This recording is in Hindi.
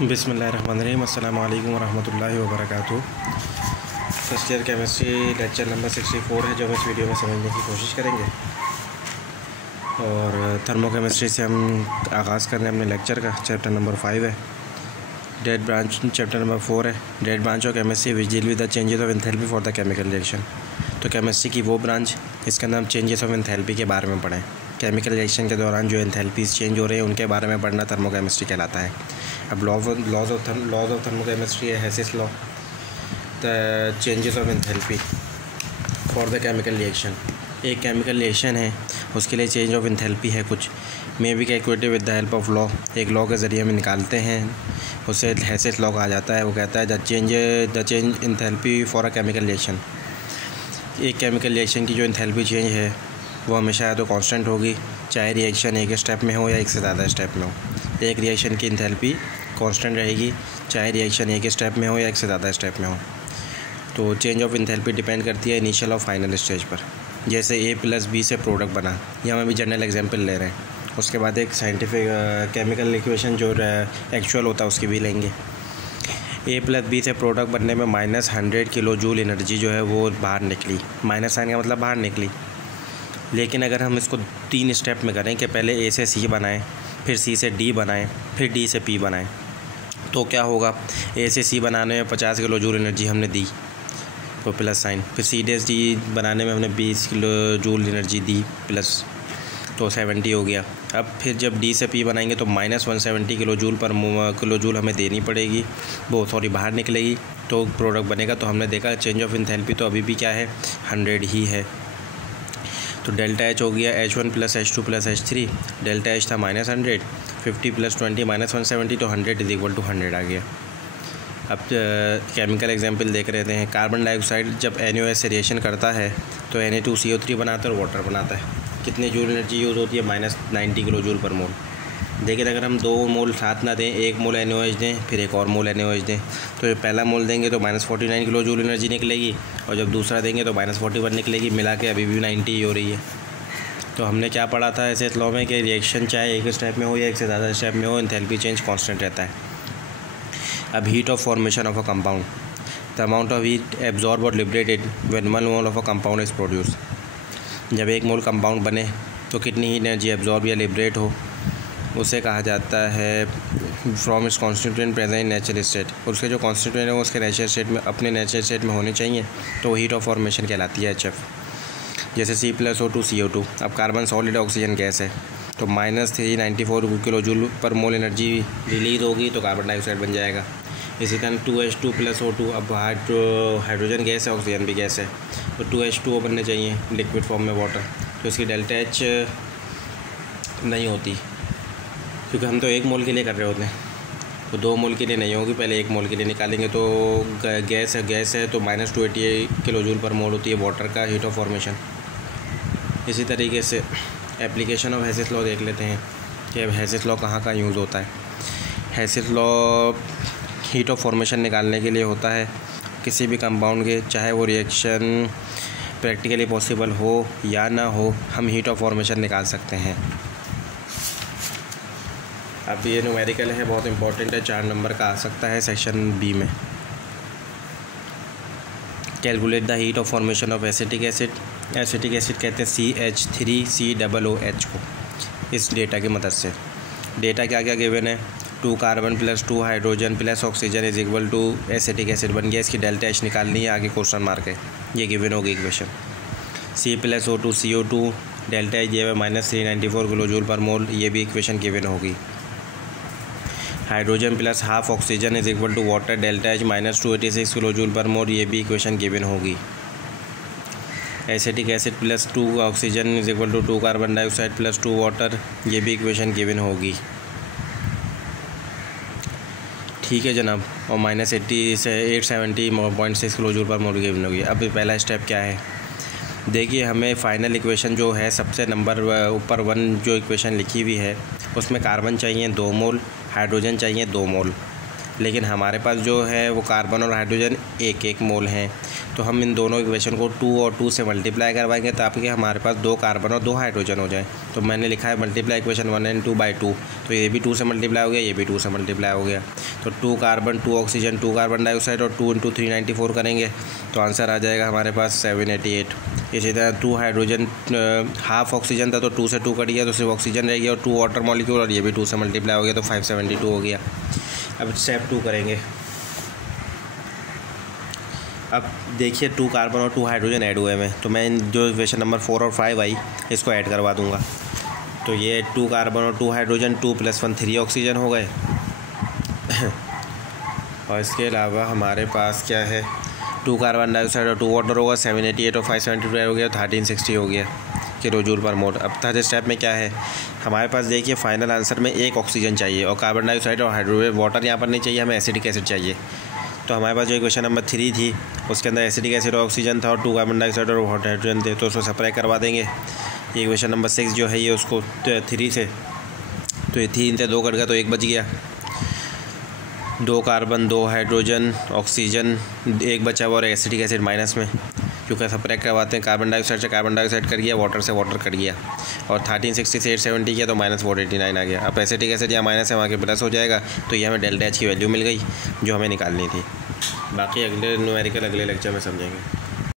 बिस्मिल्लाहिर्रहमानिर्रहीम अस्सलामु अलैकुम वरहमतुल्लाहि वबरकातुहू। First year chemistry lecture number 64 है जो हम इस वीडियो में समझने की कोशिश करेंगे। और थर्मोकेमिस्ट्री से हम आगाज़ करने अपने लेक्चर का। चैप्टर नंबर 5 है। डेट ब्रांच चैप्टर नंबर 4 है। That branch of chemistry which deal with the changes of enthalpy for the chemical reaction. तो केमिस्ट्री की वो ब्रांच इसके अंदर हम चेंजेस ऑफ एंथैल्पी के बारे में पढ़ें। केमिकल रिएक्शन के दौरान जो एंथैल्पीज़ चेंज हो रहे हैं उनके बारे में पढ़ना थर्मोकेमिस्ट्री कहलाता है। अब लॉज ऑफ थर्मोकेमिस्ट्री है Hess's law, the changes of enthalpy for the chemical reaction. एक केमिकल रिएक्शन है उसके लिए चेंज ऑफ एंथैल्पी है कुछ may be calculated with the help of law. एक लॉ के ज़रिए हम निकालते हैं, उससे हेसिस लॉ कहा जाता है। वो कहता है the change enthalpy for a chemical reaction. एक केमिकल रिएक्शन की जो एंथैल्पी चेंज है वो हमेशा या तो कांस्टेंट होगी, चाहे रिएक्शन एक स्टेप में हो या एक से ज़्यादा स्टेप में हो। एक रिएक्शन की एंथैल्पी कांस्टेंट रहेगी चाहे रिएक्शन एक स्टेप में हो या एक से ज़्यादा स्टेप में हो। तो चेंज ऑफ एंथैल्पी डिपेंड करती है इनिशियल और फाइनल स्टेज पर। जैसे A + B से प्रोडक्ट बना, ये हम अभी जनरल एग्जांपल ले रहे हैं। उसके बाद एक साइंटिफिक केमिकल इक्वेशन जो एक्चुअल होता है उसकी भी लेंगे। A + B से प्रोडक्ट बनने में -100 किलो जूल एनर्जी जो है वो बाहर निकली। माइनस साइन का मतलब बाहर निकली। लेकिन अगर हम इसको 3 स्टेप में करें कि पहले A से C बनाएं, फिर C से D बनाएं, फिर D से P बनाएं, तो क्या होगा। A से C बनाने में 50 किलो जूल एनर्जी हमने दी तो प्लस साइन, फिर C से D बनाने में हमने 20 किलो जूल एनर्जी दी प्लस, तो 70 हो गया। अब फिर जब D से P बनाएंगे तो -170 किलो जूल हमें देनी पड़ेगी, वो बाहर निकलेगी तो प्रोडक्ट बनेगा। तो हमने देखा चेंज ऑफ एंथैल्पी तो अभी भी क्या है 100 ही है। तो डेल्टा H हो गया H1 + H2 + H3। Delta H था -100, 50 + 20 -170, तो 100 = 100 आ गया। अब केमिकल एग्जांपल देख रहे हैं। कार्बन डाइऑक्साइड जब NaOH से रिएक्शन करता है तो Na2CO3 बनाता है और वाटर बनाता है। कितनी जूल एनर्जी यूज़ होती है -90 किलो जूल पर मोल। लेकिन अगर हम 2 मोल साथ ना दें, 1 मोल NaOH दें फिर एक और मोल NaOH दें, तो पहला मोल देंगे तो -49 किलो जूल एनर्जी निकलेगी और जब दूसरा देंगे तो -41 निकलेगी। मिला के अभी भी 90 ही हो रही है। तो हमने क्या पढ़ा था ऐसे लॉ में कि रिएक्शन चाहे एक स्टेप में हो या एक से ज़्यादा स्टेप में हो, एंथैल्पी चेंज कांस्टेंट रहता है। अब heat of formation of a compound, the amount of heat absorb और liberated when 1 mole of a compound is produce. जब 1 मोल कंपाउंड बने तो कितनी हीट एनर्जी एब्जॉर्ब या लिबरेट हो, उसे कहा जाता है from its constituent present in natural state. और उसके जो कॉन्स्टिट्यूएंट है वो उसके नेचुरल स्टेट में, अपने नेचुरल स्टेट में होने चाहिए, तो हीट ऑफ फॉर्मेशन कहलाती है HF। जैसे C+O2 CO2। अब कार्बन सॉलिड ऑक्सीजन गैस है तो -394 किलो जूल पर मोल एनर्जी रिलीज होगी तो कार्बन डाइऑक्साइड बन जाएगा। इसी तरह 2H2 + O2। अब हाइड्रोजन गैस है, ऑक्सीजन भी गैस है, तो 2H2O बनने चाहिए लिक्विड फॉर्म में वाटर। तो इसकी डेल्टा H नहीं होती क्योंकि हम तो 1 मोल के लिए कर रहे होते हैं, तो 2 मोल के लिए नहीं होगी, पहले 1 मोल के लिए निकालेंगे। तो गैस है तो -288 किलो जूल पर मोल होती है वाटर का हीट ऑफ फॉर्मेशन। इसी तरीके से एप्लीकेशन ऑफ हेसिस लॉ देख लेते हैं कि अब हेसिस लॉ कहाँ का यूज़ होता है। Hess's law heat of formation निकालने के लिए होता है किसी भी कंपाउंड के, चाहे वो रिएक्शन प्रैक्टिकली पॉसिबल हो या ना हो, हम हीट ऑफ फॉर्मेशन निकाल सकते हैं। अब ये न्यूमेरिकल है, बहुत इंपॉर्टेंट है, 4 नंबर का आ सकता है सेक्शन B में। Calculate the heat of formation of acetic acid. Acetic acid कहते हैं CH3COOH को, इस डेटा की मदद से। डेटा क्या क्या गिवन है, 2 carbon + 2 hydrogen + oxygen is equal to acetic acid बन गया। इसकी डेल्टा H निकालनी है, आगे क्वेश्चन मार्क है, ये गिवन होगी equation. C+O2 CO2 delta H ये -394 किलो जूल पर मोल, ये भी इक्वेशन गिवन होगी। Hydrogen + half oxygen is equal to water, delta H -286 kilo joule per mole, ये भी इक्वेशन गिवन होगी। Acetic acid + 2 oxygen is equal to 2 carbon dioxide + 2 water, ये भी इक्वेशन गिवन होगी। ठीक है जनाब। और -870.6 किलो जूल पर मोल गिवन होगी। अब पहला स्टेप क्या है देखिए, हमें फाइनल इक्वेशन जो है सबसे नंबर ऊपर 1 जो इक्वेशन लिखी हुई है उसमें कार्बन चाहिए 2 मोल, हाइड्रोजन चाहिए 2 मोल, लेकिन हमारे पास जो है वो कार्बन और हाइड्रोजन 1-1 मोल हैं। तो हम इन दोनों इक्वेशन को 2 और 2 से मल्टीप्लाई करवाएंगे ताकि हमारे पास 2 कार्बन और 2 हाइड्रोजन हो जाए। तो मैंने लिखा है मल्टीप्लाई इक्वेशन 1 and 2 by 2, तो ये भी 2 से मल्टीप्लाई हो गया, ये भी 2 से मल्टीप्लाई हो गया। तो 2 कार्बन 2 ऑक्सीजन 2 कार्बन डाइऑक्साइड और 2 × 394 करेंगे तो आंसर आ जाएगा हमारे पास 788। इसी तरह 2 हाइड्रोजन हाफ ऑक्सीजन था तो 2 से 2 कट गया तो सिर्फ ऑक्सीजन रह गया, और 2 वाटर मॉलिक्यूल और ये भी 2 से मल्टीप्लाई हो गया तो 572 हो गया। अब स्टेप 2 करेंगे। अब देखिए 2 कार्बन और 2 हाइड्रोजन ऐड हुए में, तो मैं इन जो इक्वेशन नंबर 4 और 5 आई इसको ऐड करवा दूंगा। तो ये 2 कार्बन और 2 हाइड्रोजन 2 + 1 3 ऑक्सीजन हो गए और इसके अलावा हमारे पास क्या है 2 कार्बन डाइऑक्साइड और 2 वाटर होगा 788 और 572 हो गया 1360 हो गया किलो जूल पर मोल। अब थर्ड स्टेप में क्या है हमारे पास, देखिए फाइनल आंसर में 1 ऑक्सीजन चाहिए और कार्बन डाइऑक्साइड और हाइड्रोजन वाटर यहाँ पर नहीं चाहिए, हमें एसिडिक एसिड चाहिए। तो हमारे पास जो इक्वेशन नंबर 3 थी उसके अंदर एसिडिक एसिड और ऑक्सीजन था और 2 कार्बन डाइऑक्साइड और हाइड्रोजन थे, तो उसको सप्लाई करवा देंगे। ये इक्वेशन नंबर 6 जो है ये उसको 3 से, तो ये 3 से 2 कट गया तो 1 बच गया। 2 कार्बन 2 हाइड्रोजन ऑक्सीजन 1 बचा हुआ और एसिडिक एसिड माइनस में, क्योंकि सप्रेक करवाते हैं कार्बन डाइऑक्साइड से कार्बन डाइऑक्साइड कट गया, वाटर से वाटर कट गया और 1360 से 870 किया तो -489 आ गया। अब एसिडिक एसिड या माइनस है वहाँ के प्लस हो जाएगा, तो ये हमें डेल्टा H की वैल्यू मिल गई जो हमें निकालनी थी। बाकी अगले न्यूमेरिकल अगले लेक्चर में समझेंगे।